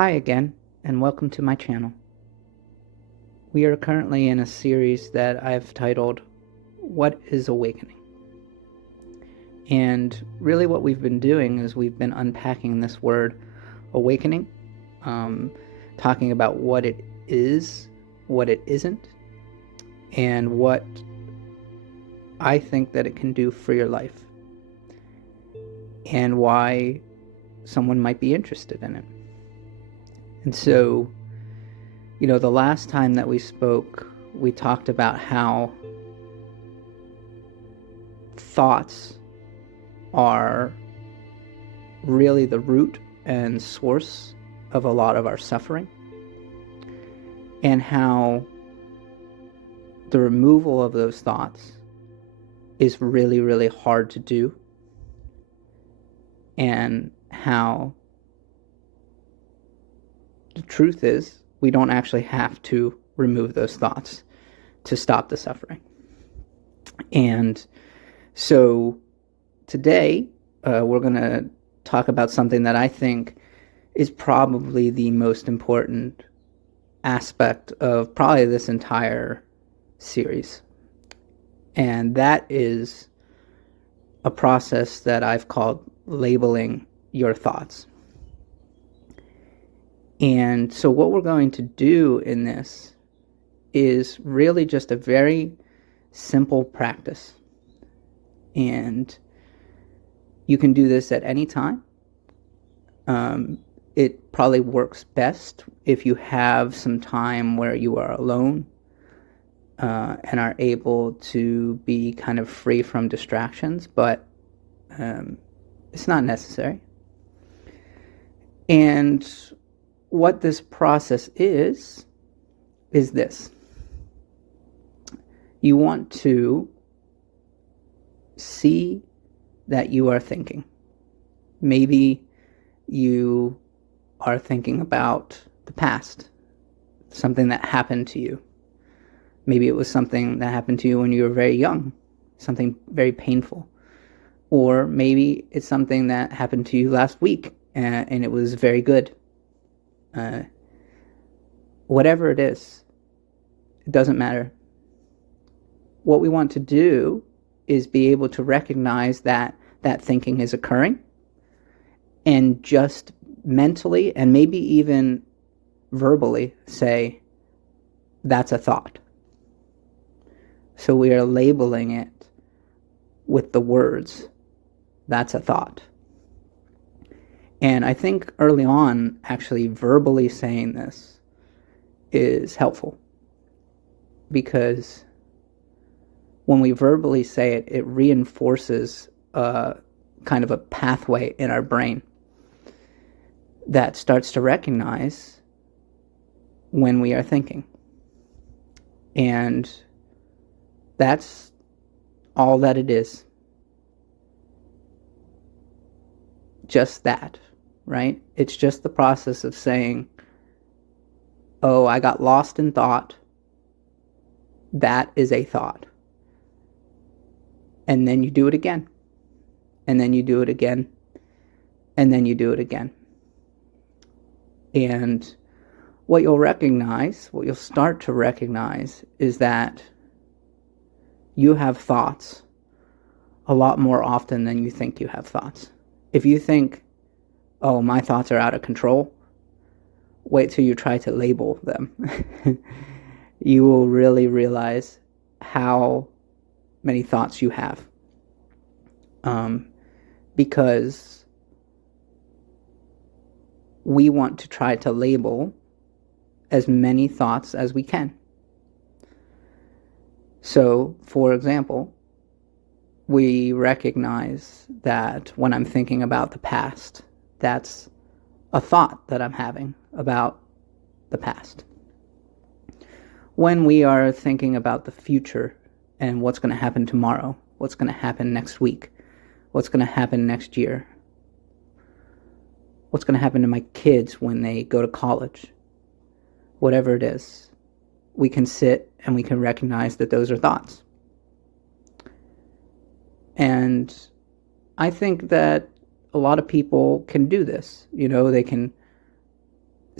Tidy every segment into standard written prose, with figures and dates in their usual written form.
Hi again, and welcome to my channel. We are currently in a series that I've titled, What is Awakening? And really what we've been doing is we've been unpacking this word, awakening, talking about what it is, what it isn't, and what I think that it can do for your life, and why someone might be interested in it. And so, the last time that we spoke, we talked about how thoughts are really the root and source of a lot of our suffering, and how the removal of those thoughts is really, really hard to do, and how the truth is we don't actually have to remove those thoughts to stop the suffering. And so today we're going to talk about something that I think is probably the most important aspect of probably this entire series. And that is a process that I've called labeling your thoughts. And so what we're going to do in this is really just a very simple practice. And you can do this at any time. It probably works best if you have some time where you are alone and are able to be kind of free from distractions, but it's not necessary. And what this process is this. You want to see that you are thinking. Maybe you are thinking about the past, something that happened to you. Maybe it was something that happened to you when you were very young, something very painful. Or maybe it's something that happened to you last week and it was very good. Whatever it is, it doesn't matter. What we want to do is be able to recognize that that thinking is occurring, and just mentally and maybe even verbally say, that's a thought. So we are labeling it with the words, that's a thought. And I think early on, actually verbally saying this is helpful, because when we verbally say it, it reinforces kind of a pathway in our brain that starts to recognize when we are thinking. And that's all that it is. Just that, right? It's just the process of saying, oh, I got lost in thought. That is a thought. And then you do it again. And then you do it again. And then you do it again. And what you'll start to recognize is that you have thoughts a lot more often than you think you have thoughts. If you think, oh, my thoughts are out of control, wait till you try to label them. You will really realize how many thoughts you have. Because we want to try to label as many thoughts as we can. So, for example, we recognize that when I'm thinking about the past, that's a thought that I'm having about the past. When we are thinking about the future and what's going to happen tomorrow, what's going to happen next week, what's going to happen next year, what's going to happen to my kids when they go to college, whatever it is, we can sit and we can recognize that those are thoughts. And I think that a lot of people can do this. They can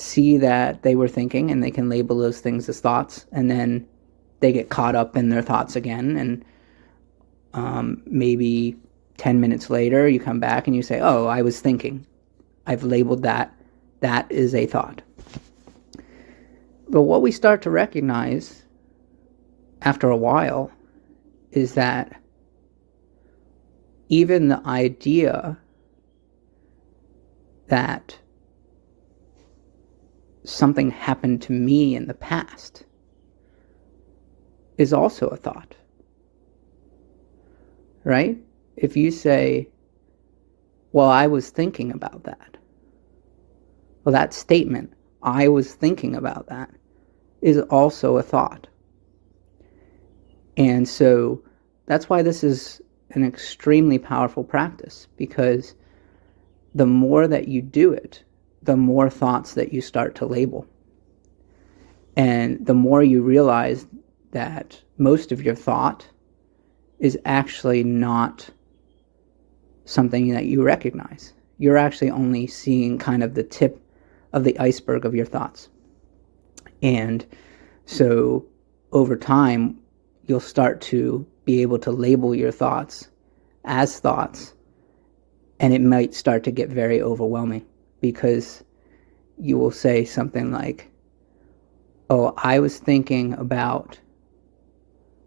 see that they were thinking, and they can label those things as thoughts, and then they get caught up in their thoughts again, and maybe 10 minutes later you come back and you say, oh, I was thinking. I've labeled that. That is a thought. But what we start to recognize after a while is that even the idea that something happened to me in the past is also a thought. Right? If you say, well, I was thinking about that. Well, that statement, I was thinking about that, is also a thought. And so that's why this is an extremely powerful practice, because the more that you do it, the more thoughts that you start to label. And the more you realize that most of your thought is actually not something that you recognize. You're actually only seeing kind of the tip of the iceberg of your thoughts. And so over time, you'll start to be able to label your thoughts as thoughts, and it might start to get very overwhelming, because you will say something like, oh, I was thinking about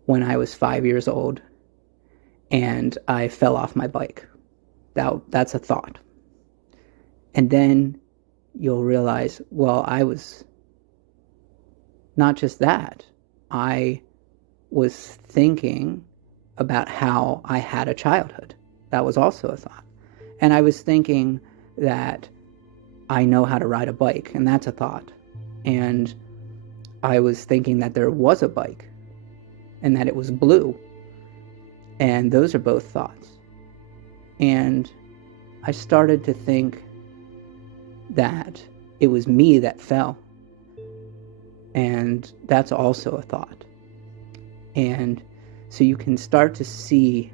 when I was 5 years old and I fell off my bike. That's a thought. And then you'll realize, well, I was not just that. I was thinking about how I had a childhood. That was also a thought. And I was thinking that I know how to ride a bike, and that's a thought. And I was thinking that there was a bike and that it was blue. And those are both thoughts. And I started to think that it was me that fell. And that's also a thought. And so you can start to see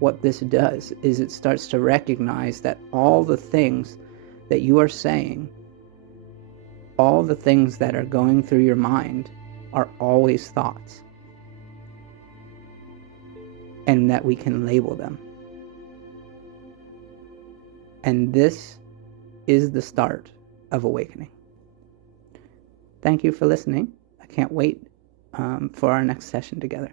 what this does is it starts to recognize that all the things that you are saying, all the things that are going through your mind are always thoughts. And that we can label them. And this is the start of awakening. Thank you for listening. I can't wait for our next session together.